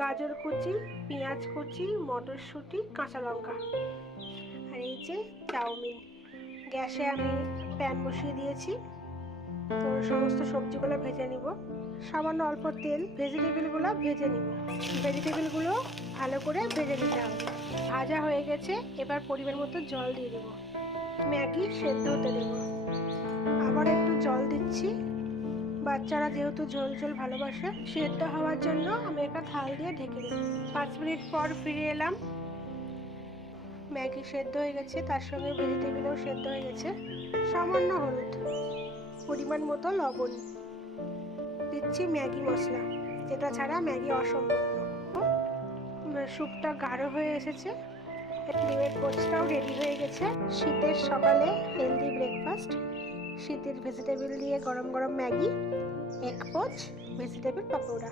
গাজর কুচি, পেঁয়াজ কুচি, মটরশুঁটি, কাঁচা লঙ্কা, আর এই যে চাউমিন। গ্যাসে আমি প্যান বসিয়ে দিয়েছি। তো সমস্ত সবজিগুলো ভেজে নিব। সামান্য অল্প তেল, ভেজিটেবিলগুলো ভেজে নিব। ভেজিটেবিলগুলো ভালো করে ভেজে নিতে হবে। ভাজা হয়ে গেছে, এবার পরিমাণ মতো জল দিয়ে দেব। ম্যাগি সেদ্ধ হতে দেব। আবার একটু জল দিচ্ছি। বাচ্চারা যেহেতু ঝোল ঝোল ভালোবাসে, সেদ্ধ হওয়ার জন্য আমি একটা থাল দিয়ে ঢেকে দেব। 5 মিনিট পর ফিরে এলাম। ম্যাগি সেদ্ধ হয়ে গেছে, তার সঙ্গে ভেজিটেবিলও সেদ্ধ হয়ে গেছে। সামান্য হলুদ, পরিমাণ মতো লবণ দিচ্ছি, ম্যাগি মশলা, যেটা ছাড়া ম্যাগি অসম্পূর্ণ। স্যুপটা গাঢ় হয়ে এসেছে। ডিমের পোচটাও রেডি হয়ে গেছে। শীতের সকালে হেলদি ব্রেকফাস্ট, শীতের ভেজিটেবিল দিয়ে গরম গরম Maggi, egg poach, vegetable pakora.